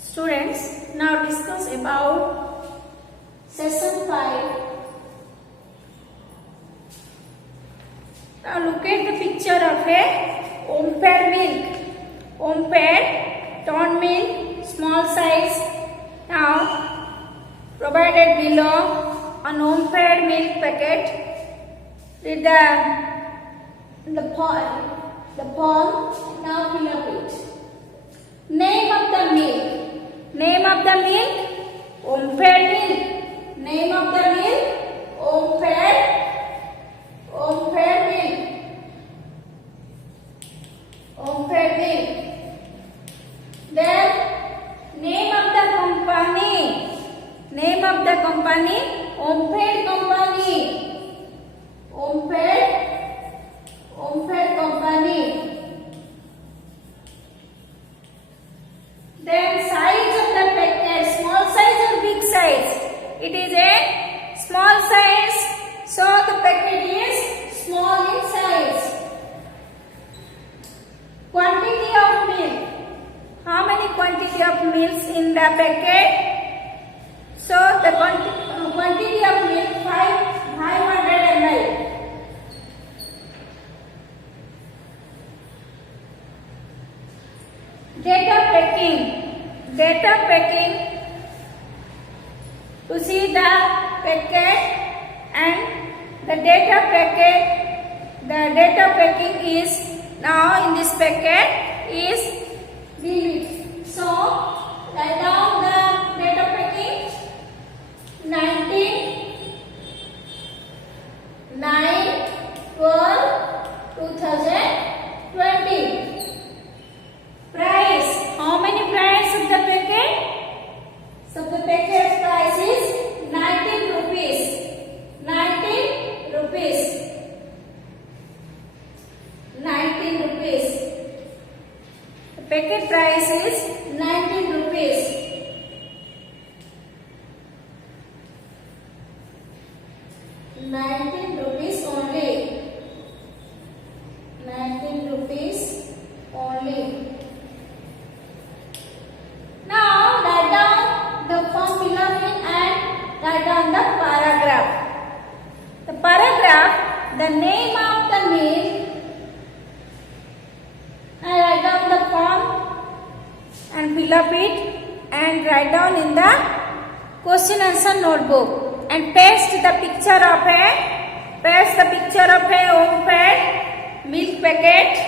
Students, now discuss about session 5. Now look at the picture of a home-fed milk. Home-fed, town milk, small size. Now provided below on home-fed milk packet. Read the form. Now fill up it. Name of the milk. Name of the milk, home-fed milk. Name of the milk, home-fed milk. Home-fed milk. Then name of the company. Name of the company, home-fed company. Home-fed company. Then size of the packet, small size or big size? It is a small size, so the packet is small in size. Quantity of milk. How many quantity of milk in the packet? So the quantity of milk 500 ml. Date of packing. Date of packing. To see the packet and the date of packet. The date of packing is now in this packet is delete. So write down the date of packing. 19/9/12/2020. Price. How many price of the packet? So the packet price is 19 rupees. 19 rupees. 19 rupees. The packet price is 19 rupees. Only. 19 rupees only. Now write down the form below and write down the paragraph. The paragraph, the name of the milk. I write down the form and fill up it and write down in the question answer notebook and paste the picture of a home-fed milk packet.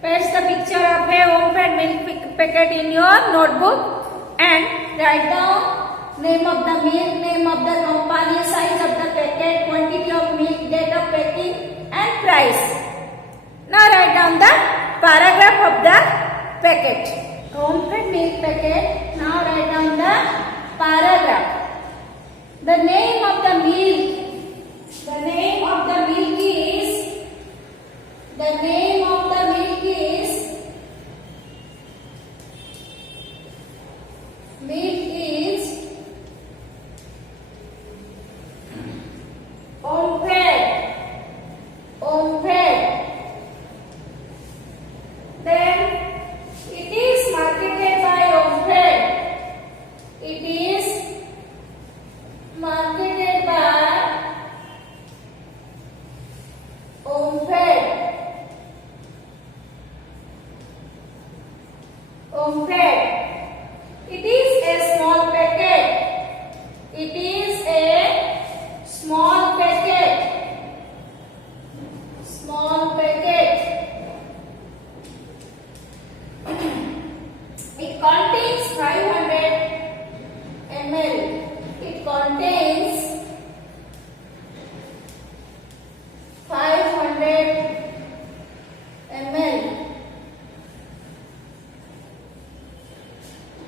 Paste the picture of a home-fed milk packet in your notebook and write down name of the milk, name of the company, size of the packet, quantity of milk, date of packing and price. Now write down the paragraph of the packet. Home-fed milk packet. Now write down the paragraph. The name of the milk. The name of the milk is. The name of the milk is. Milk is home-fed. Home-fed. Then it is marketed by home-fed. It is marketed by home-fed. Home-fed. It is a small packet. It is a small packet. Small packet. It contains 500 ml. contains 500 ml.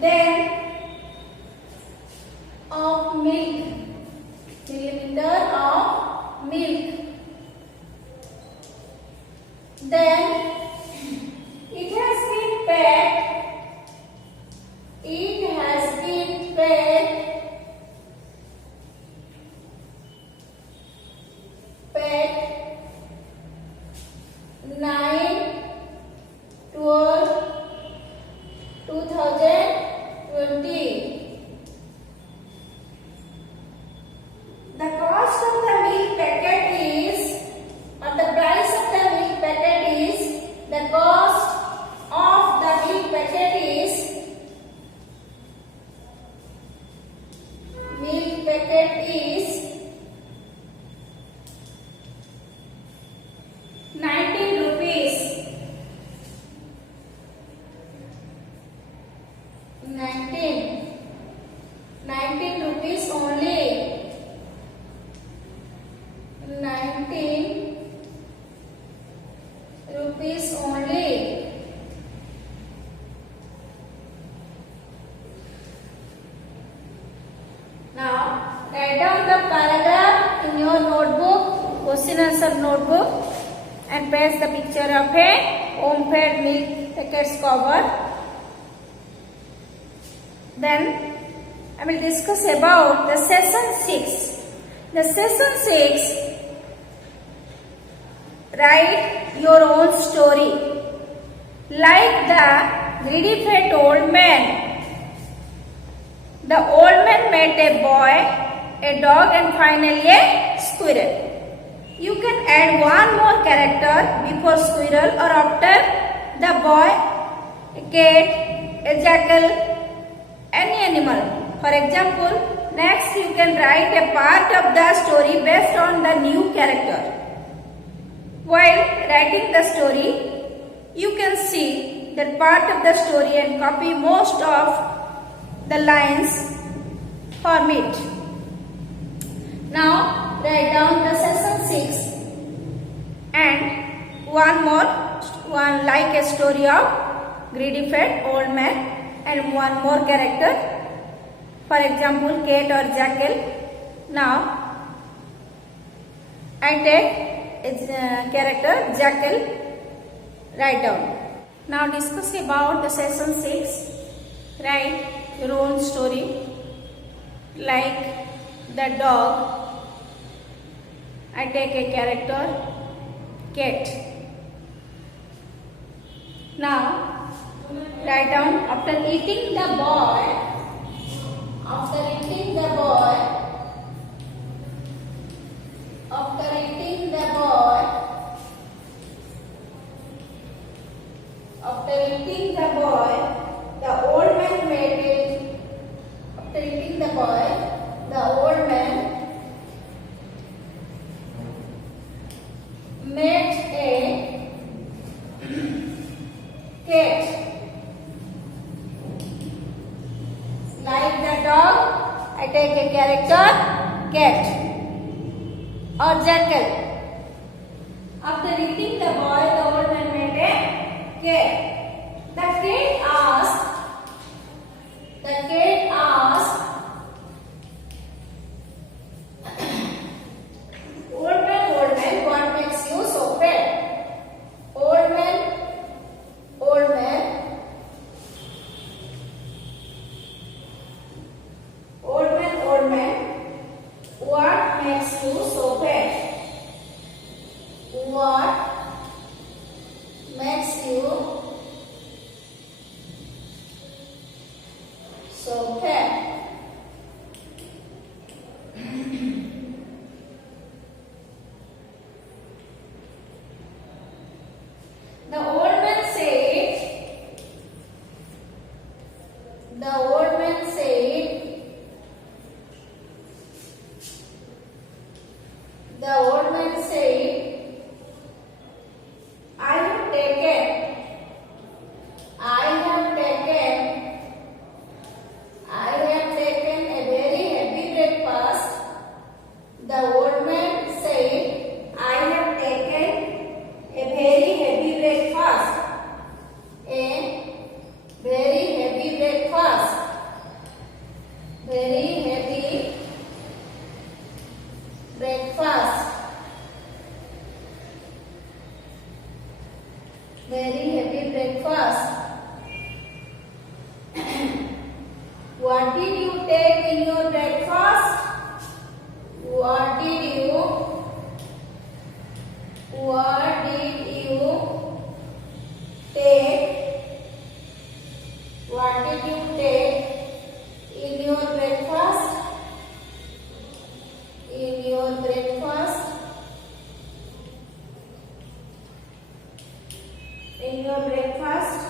Then of milk, milliliter of milk. Then it has been packed. It has been packed 9/12/2020. The cost of the milk packet is, or the price of the milk packet is, the cost of the milk packet is, milk packet is 19 rupees. 19 rupees only. 19 rupees only. Now write down the paragraph in your notebook, question answer notebook, and paste the picture of a home-fed milk packets cover. Then I will discuss about the session 6. The session 6, write your own story. Like the greedy fat old man. The old man met a boy, a dog, and finally a squirrel. You can add one more character before squirrel or after the boy, a cat, a jackal, any animal. For example, next you can write a part of the story based on the new character. While writing the story, you can see that part of the story and copy most of the lines from it. Now write down the session 6 and one like a story of greedy fat old man and one more character, for example cat or jackal. Now I take a character jackal, write down. Now discuss about the session 6. Write your own story. Like the dog, I take a character cat. Now write down after eating the boy. After eating the boy. After eating the boy. After eating the boy, the old man made it. After eating the boy, the old man made a cat. Like the dog, I take a character cat or jackal. After eating the boy, the old man made a cat. The cat asked, old man, what makes you so fat? Old man, what makes you so fat? What makes you so fat? The old man said, I have taken very heavy breakfast, very heavy breakfast. What did you take in your breakfast? What did you take? What did you take in your breakfast? In your breakfast? In your breakfast?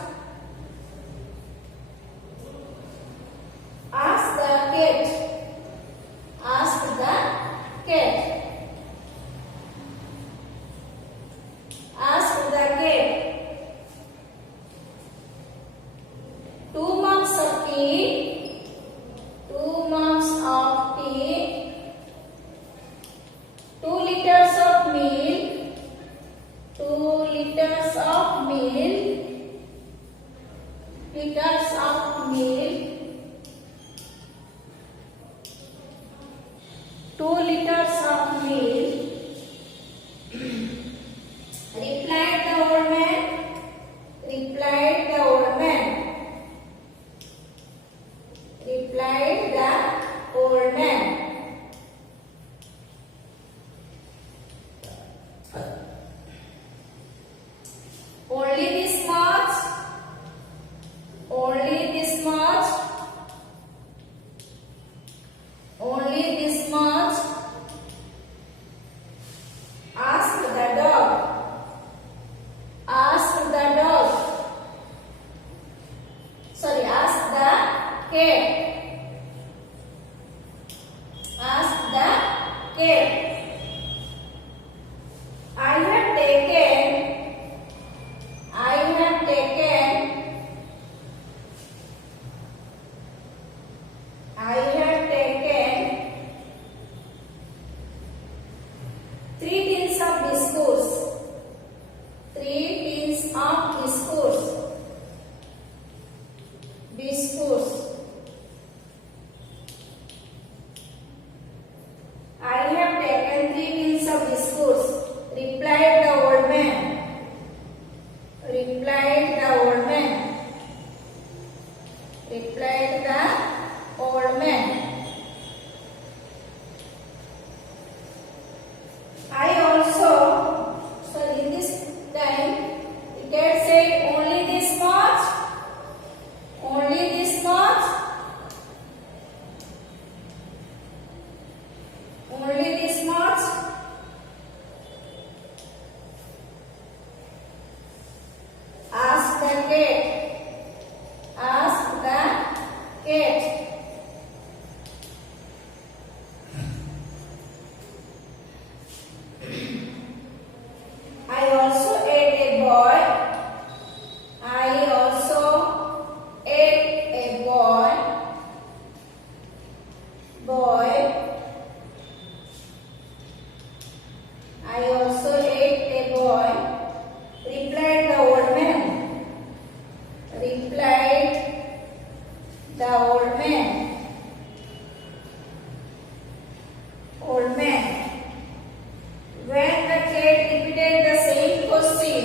Ask the cat. Ask the cat. Ask the cat. 2 mugs of tea. 2 mugs of tea. 2 liters of milk. 2 liters of milk. Liters of milk. 2 liters of milk. Replied the old man. Replied the old man. Replied the old man. Only this much. Only this much. Only this much. Ask the dog. Ask the dog. Sorry, ask the cat. Ask the cat. I have taken 3 tins of biscuits. 3 tins of biscuits. Biscuits. I have taken 3 tins of biscuits. Replied the old man. Replied the old man. Replied the old man. I also, so in this time, the cat said only this much. Only this much. Only this much. Ask the cat. Ask the cat. I also ate a boy. I also ate a boy. Boy. I also ate a boy. Replied the old man. Replied the old man. Old man. When the cat repeated the same question.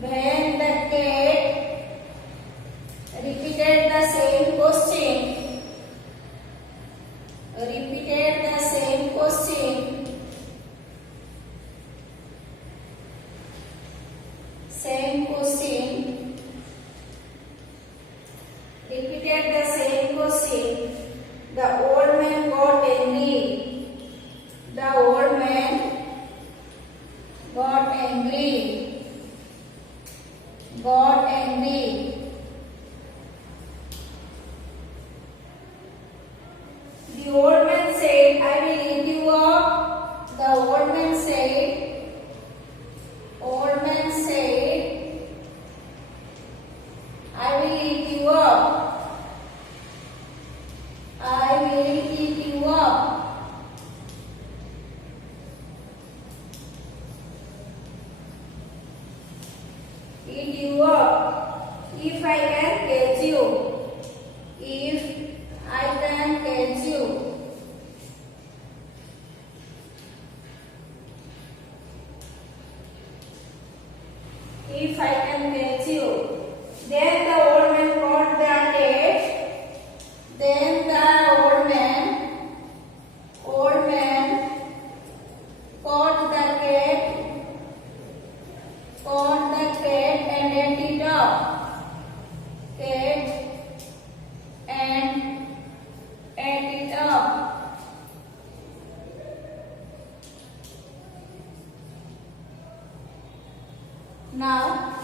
When the cat repeated the same question. Repeated the same question. Same question. Repeated the same question. The old man got angry. The old man got angry. Got angry. The old man up. Now,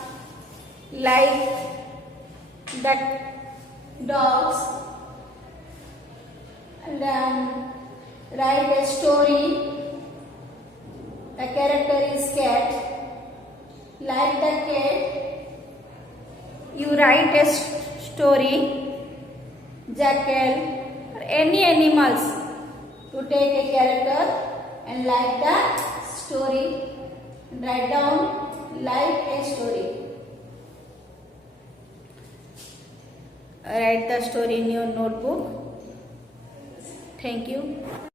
like that dogs, and then write a story. The character is cat. Like the cat, you write a story. Jackal or any animals. You take a character and like the story. Write down like a story. Write the story in your notebook. Thank you.